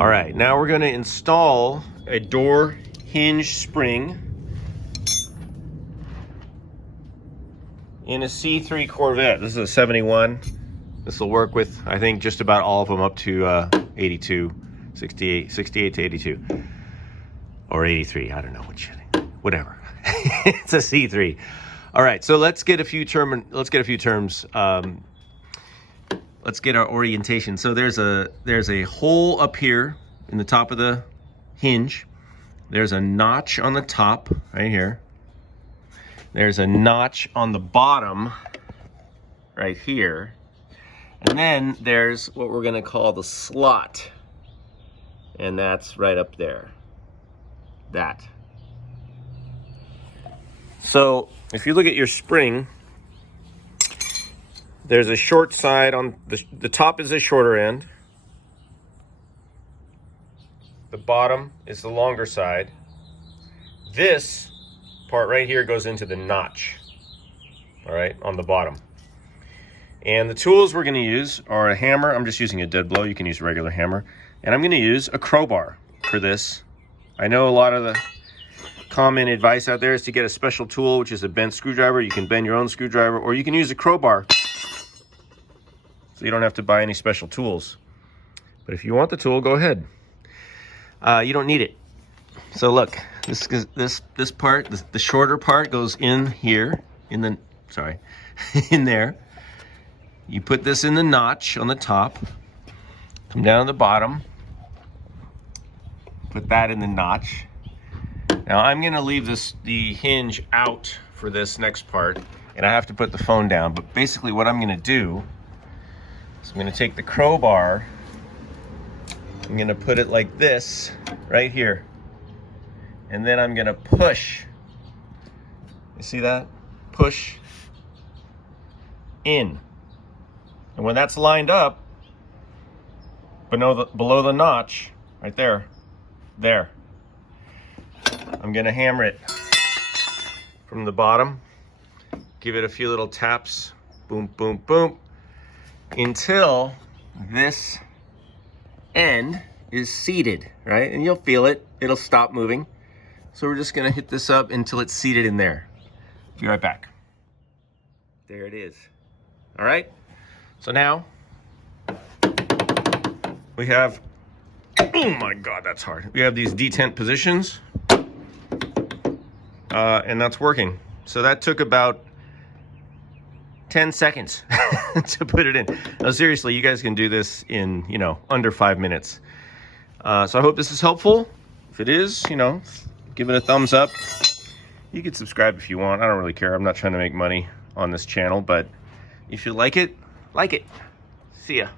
All right, now we're going to install a door hinge spring in a C3 Corvette. This is a 71. This will work with, I think, just about all of them up to 82, 68 to 82. Or 83, I don't know which, whatever. It's a C3. All right, so let's get a few terms. Let's get our orientation. So there's a hole up here in the top of the hinge. There's a notch on the top right here. There's a notch on the bottom right here. And then there's what we're gonna call the slot. And that's right up there. That. So if you look at your spring, there's a short side on the top is the shorter end. The bottom is the longer side. This part right here goes into the notch, all right, on the bottom. And the tools we're gonna use are a hammer. I'm just using a dead blow. You can use a regular hammer. And I'm gonna use a crowbar for this. I know a lot of the common advice out there is to get a special tool, which is a bent screwdriver. You can bend your own screwdriver, or you can use a crowbar. So you don't have to buy any special tools. But if you want the tool, go ahead. You don't need it. So look, this part, the shorter part goes in here, in there. You put this in the notch on the top, come down to the bottom, put that in the notch. Now I'm gonna leave the hinge out for this next part, and I have to put the phone down, but basically what I'm gonna do is I'm gonna take the crowbar, I'm gonna put it like this, right here. And then I'm gonna push, you see that? Push in. And when that's lined up, below the notch, right there, I'm gonna hammer it from the bottom, give it a few little taps, boom, boom, boom, until this end is seated, right? And you'll feel it, it'll stop moving. So we're just gonna hit this up until it's seated in there. Be right back. There it is. All right, so now we have, oh my God, that's hard. We have these detent positions, and that's working. So that took about 10 seconds to put it in. Now, seriously, you guys can do this in, under 5 minutes. So I hope this is helpful. If it is, give it a thumbs up. You can subscribe if you want. I don't really care. I'm not trying to make money on this channel, but if you like it, like it. See ya.